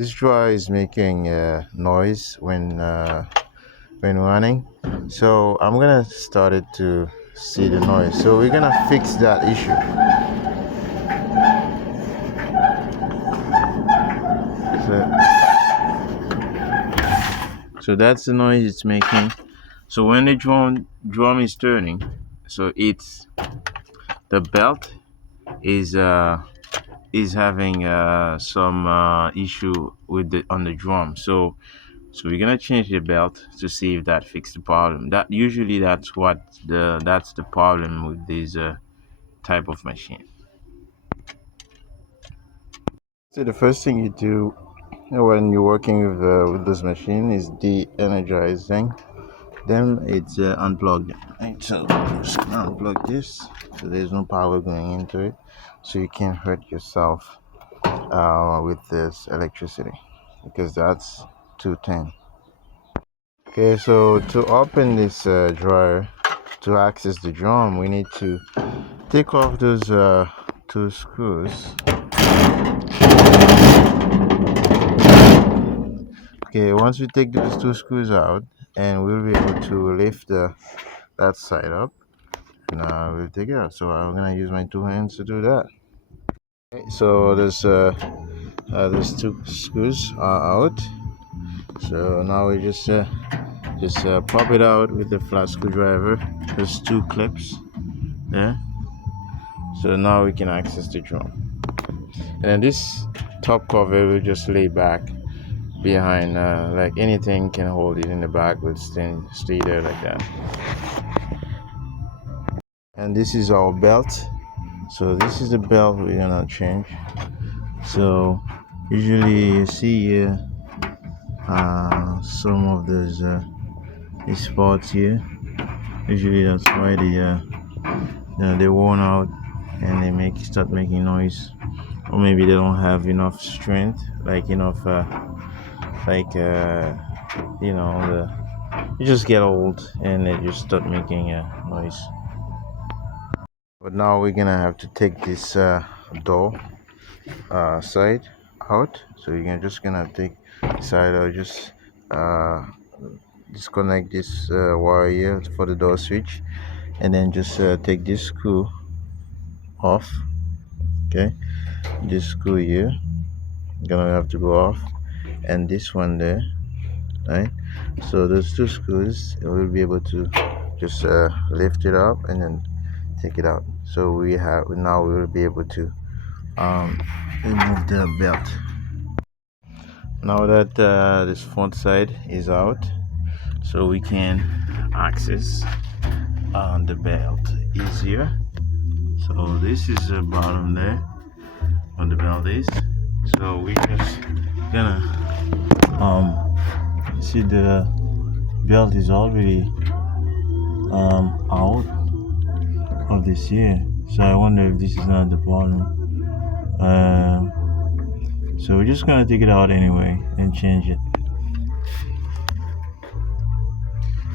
this dryer is making noise when running, so I'm gonna start it to see the noise. So we're gonna fix that issue. So that's the noise it's making. So when the drum is turning, so it's the belt is having some issue with the on the drum. So we're gonna change the belt to see if that fixes the problem. That usually that's the problem with this type of machine. So the first thing you do when you're working with this machine is de-energizing. Then it's unplugged. Right? So just unplug this, so there's no power going into it, so you can't hurt yourself with this electricity, because that's 210. Okay, so to open this dryer, to access the drum, we need to take off those two screws. Okay, once we take those two screws out, and we'll be able to lift that side up, and we'll take it out. So I'm gonna use my two hands to do that. Okay, so there's two screws out. So now we just pop it out with the flat screwdriver. There's two clips there. So now we can access the drum. And then this top cover will just lay back behind, like anything can hold it in the back, will stay there like that. And this is our belt. So this is the belt we're gonna change. So usually you see here some of those these spots here. Usually that's why they're worn out and they start making noise, or maybe they don't have enough strength, like enough you just get old and they just start making a noise. But now we're gonna have to take this door side out. So you're just gonna take the side out, just disconnect this wire here for the door switch, and then just take this screw off. Okay, this screw here gonna have to go off, and this one there, right? So those two screws, we'll be able to just lift it up and then take it out. So we will be able to remove the belt. Now that this front side is out, so we can access the belt easier. So this is the bottom there where the belt is. So we just gonna see the belt is already out of this here. So I wonder if this is not the bottom. So we're just gonna take it out anyway and change it.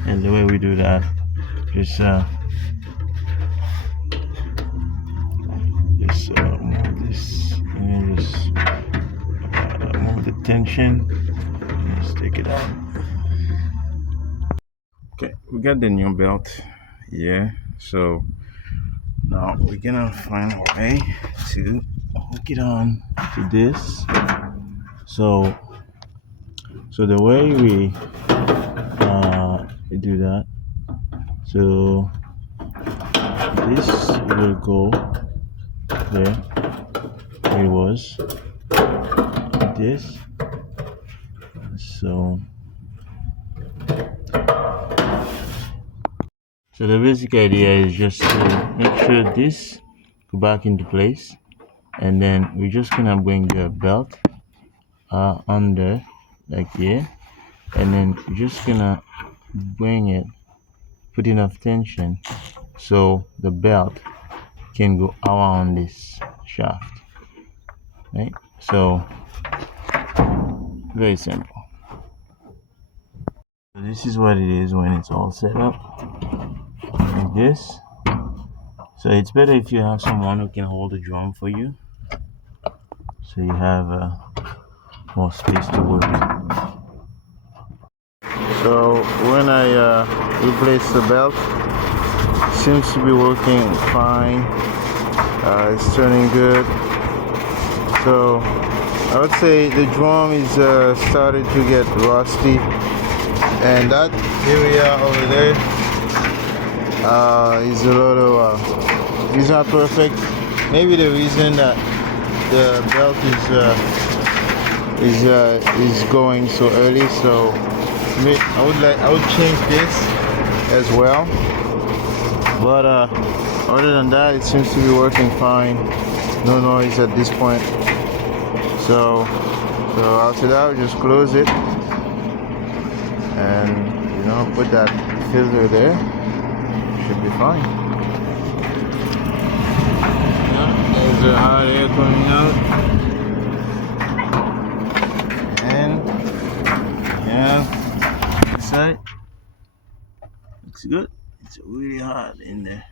And the way we do that, just move this and just move the tension and just take it out. Okay, we got the new belt here. So now we're gonna find a way to hook it on to this. So the way we do that, so this will go there where it was, this. So the basic idea is just to make sure this go back into place, and then we're just gonna bring the belt under like here, and then we're just gonna bring it, put enough tension so the belt can go around this shaft, right? So very simple. So this is what it is when it's all set up like this. So it's better if you have someone who can hold the drum for you, so you have more space to work. So when I replace the belt, seems to be working fine. It's turning good. So I would say the drum is started to get rusty, and that area over there is a lot of is not perfect. Maybe the reason that the belt is going so early. So I would change this as well. But other than that, it seems to be working fine. No noise at this point. So after that, we just close it and put that filter there. Should be fine. There's the hot air coming out, and inside looks good. It's really hot in there.